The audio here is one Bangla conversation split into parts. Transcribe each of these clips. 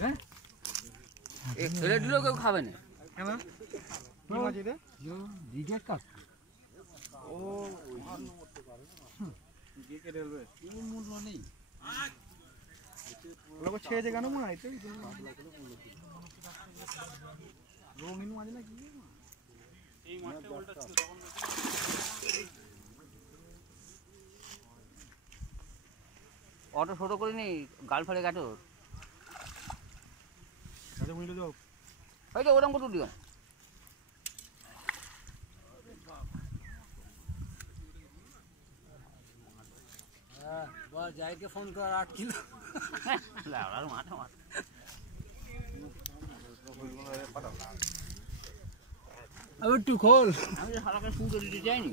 হ্যাঁ ছেড়ে দিলেও কেউ খাবে না। কেন কি মাছ এটা ব্রিগেড কাপ ও কি কেটে ফেলবে কোনো মূল্য নেই লোক ছেড়ে কেন মনে হয় রঙিন মাছ না কি এই মাছটা উল্টা ছিল তখন অটো ছোট করে নি গাল ফেলে কাটো আচ্ছা বুঝলে যাও ওই তো ওরকম কত দিও বল যাইকে ফোন কর 8 কিলো লাউড়ার মাথা মাথা আবার একটু খোল আমি যে সারাকে শুনতে দিতে চাইনি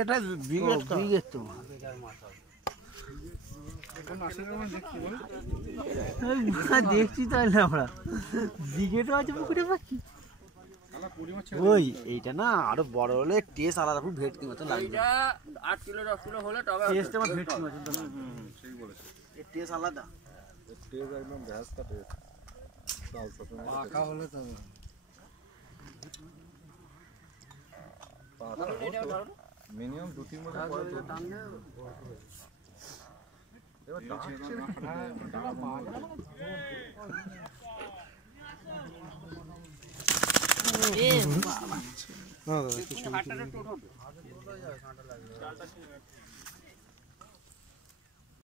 এটা ব্রিগেড ব্রিগেড তো দেখছি তাহলে আমরা ব্রিগেডও আছে পুকুরে পাখি ওই এইটা না আরো বড় হলে টেস্ট আলাদা খুব ভেটকি মতো লাগবে এইটা 8 কিলো 10 কিলো হলে তবে টেস্ট আমার ভেটকি মতো তো লাগবে সেই বলেছে এর টেস্ট আলাদা টেস্ট একদম ভ্যাস কা টেস্ট চাল সাথে পাকা হলে তো মিনিমাম 2-3 মাস পরে তো এবার ডাকছে না এ বাবা না দাদা কিছু হাতটা টোটো